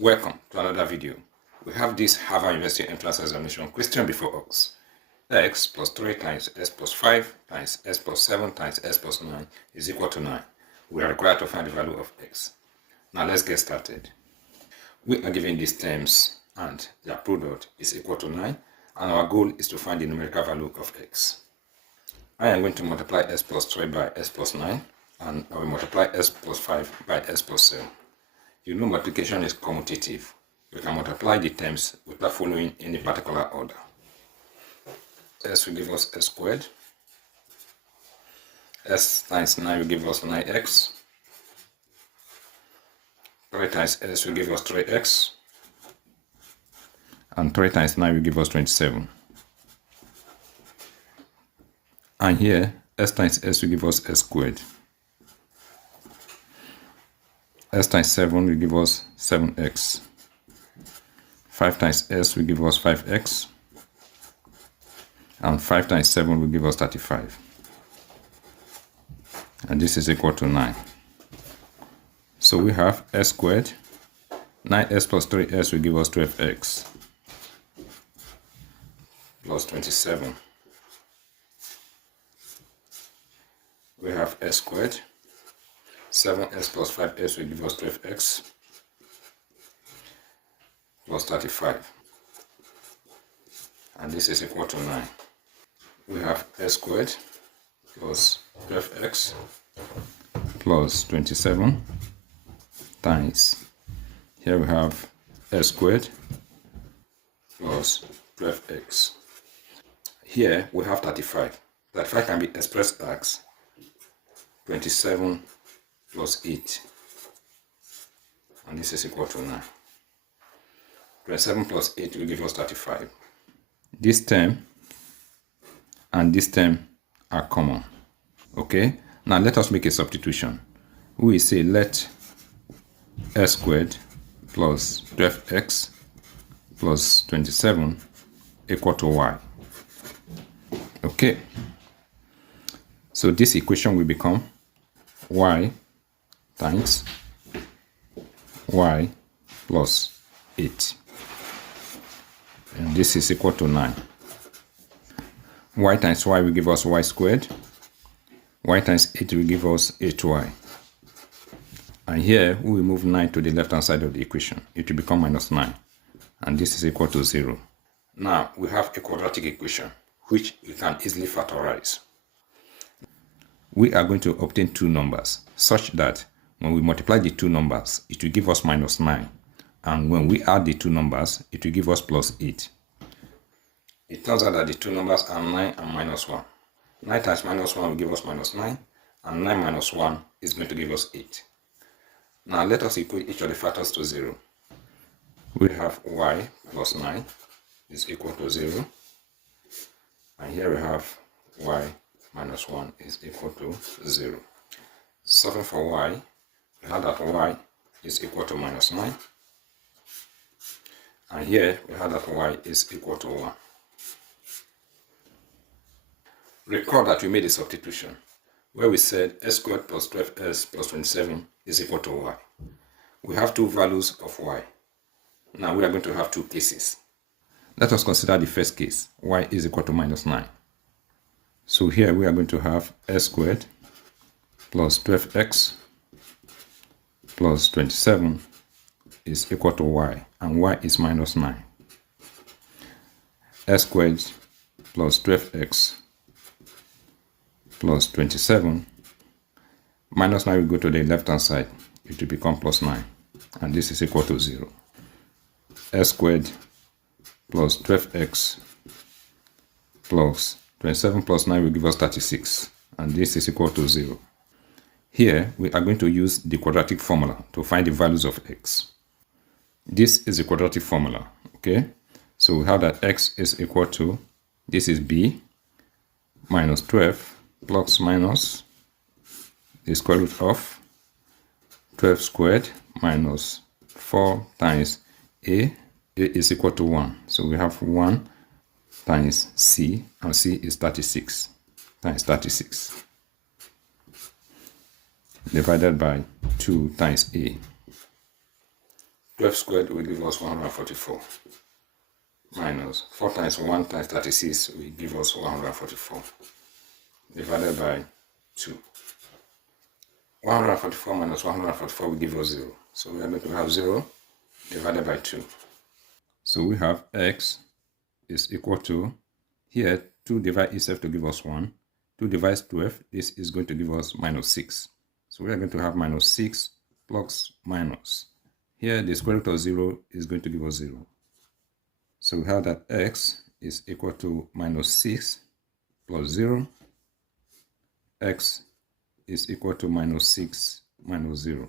Welcome to another video. We have this Harvard University entrance examination question before us. X plus 3 times x plus 5 times x plus 7 times x plus 9 is equal to 9. We are required to find the value of x. Now let's get started. We are given these terms and their product is equal to 9, and our goal is to find the numerical value of x. I am going to multiply x plus 3 by x plus 9, and I will multiply x plus 5 by x plus 7. You know multiplication is commutative. You can multiply the terms without following any particular order. S will give us x squared. S times 9 will give us 9x. 3 times s will give us 3x. And 3 times 9 will give us 27. And here, s times s will give us s squared. S times 7 will give us 7x. 5 times s will give us 5x. And 5 times 7 will give us 35. And this is equal to 9. So we have s squared. 9s plus 3s will give us 12x. Plus 27. We have s squared. 7s plus 5s will give us 12x plus 35, and this is equal to 9. We have s squared plus 12x plus 27 times, here we have s squared plus 12x. Here we have 35. 35 can be expressed as 27 plus 8, and this is equal to 9. 27 plus 8 will give us 35. This term and this term are common. Okay, now let us make a substitution. We will say let s squared plus 12x plus 27 equal to y. Okay, so this equation will become y times y plus 8, and this is equal to 9. Y times y will give us y squared. Y times 8 will give us 8y. And here we will move 9 to the left hand side of the equation. It will become minus 9, and this is equal to 0. Now we have a quadratic equation which we can easily factorize. We are going to obtain two numbers such that when we multiply the two numbers, it will give us minus 9. And when we add the two numbers, it will give us plus 8. It turns out that the two numbers are 9 and minus 1. 9 times minus 1 will give us minus 9. And 9 minus 1 is going to give us 8. Now let us equate each of the factors to 0. We have y plus 9 is equal to 0. And here we have y minus 1 is equal to 0. Solving for y, we have that y is equal to minus 9. And here we have that y is equal to 1. Recall that we made a substitution where we said s squared plus 12s plus 27 is equal to y. We have two values of y. Now we are going to have two cases. Let us consider the first case, y is equal to minus 9. So here we are going to have s squared plus 12x plus 27 is equal to y, and y is minus 9. S squared plus 12x plus 27 minus 9 will go to the left hand side. It will become plus 9, and this is equal to 0. S squared plus 12x plus 27 plus 9 will give us 36, and this is equal to 0. Here we are going to use the quadratic formula to find the values of x. This is the quadratic formula, okay? So we have that x is equal to, this is b, minus 12 plus minus the square root of 12 squared minus 4 times a is equal to 1. So we have 1 times c, and c is 36 times 36. divided by 2 times a. 12 squared will give us 144. Minus 4 times 1 times 36 will give us 144. Divided by 2. 144 minus 144 will give us 0. So we are going to have 0 divided by 2. So we have x is equal to, here 2 divide itself to give us 1. 2 divides 12, this is going to give us minus 6. So we are going to have minus 6 plus minus. Here the square root of 0 is going to give us 0. So we have that x is equal to minus 6 plus 0. X is equal to minus 6 minus 0.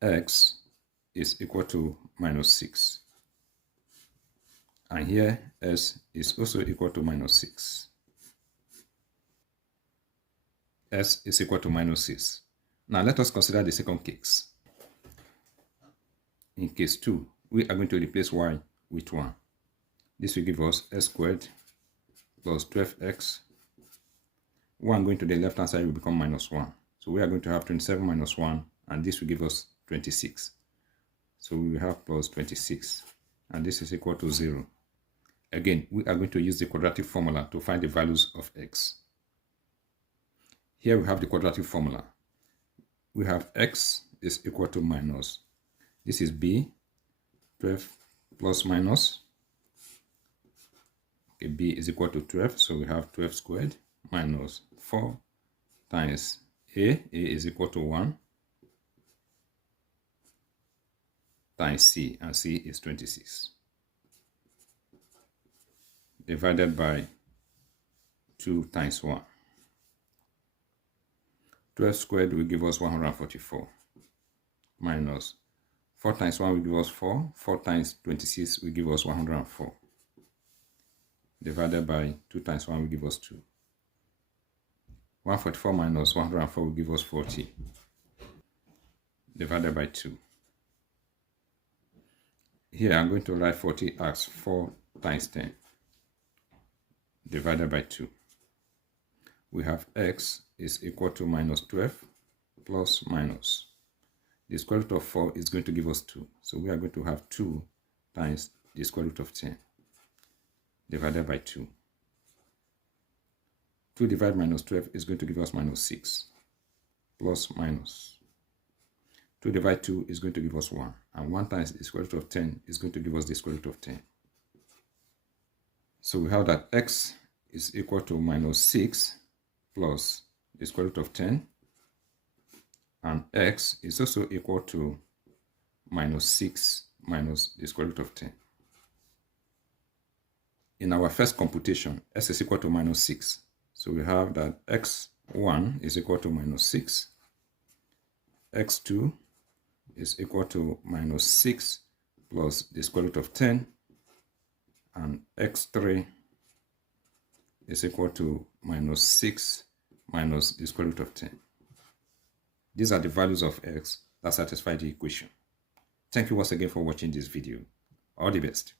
X is equal to minus 6. And here s is also equal to minus 6. S is equal to minus 6. Now let us consider the second case. In case 2, we are going to replace y with 1. This will give us s squared plus 12x. 1 going to the left hand side will become minus 1. So we are going to have 27 minus 1, and this will give us 26. So we will have plus 26, and this is equal to 0. Again, we are going to use the quadratic formula to find the values of x. Here we have the quadratic formula. We have x is equal to minus, this is b, 12 plus minus, okay, b is equal to 12, so we have 12 squared minus 4 times a is equal to 1, times c, and c is 26, divided by 2 times 1. 12 squared will give us 144, minus 4 times 1 will give us 4, 4 times 26 will give us 104, divided by 2 times 1 will give us 2. 144 minus 104 will give us 40, divided by 2. Here I'm going to write 40 as 4 times 10, divided by 2. We have x is equal to minus 12 plus minus. The square root of 4 is going to give us 2. So we are going to have 2 times the square root of 10, divided by 2. 2 divided minus 12 is going to give us minus 6, plus minus. 2 divided 2 is going to give us 1. And 1 times the square root of 10 is going to give us the square root of 10. So we have that x is equal to minus 6 plus the square root of 10, and x is also equal to minus 6 minus the square root of 10. In our first computation, s is equal to minus 6. So we have that x1 is equal to minus 6, x2 is equal to minus 6 plus the square root of 10, and x3 is equal to minus 6 minus the square root of 10. These are the values of x that satisfy the equation. Thank you once again for watching this video. All the best.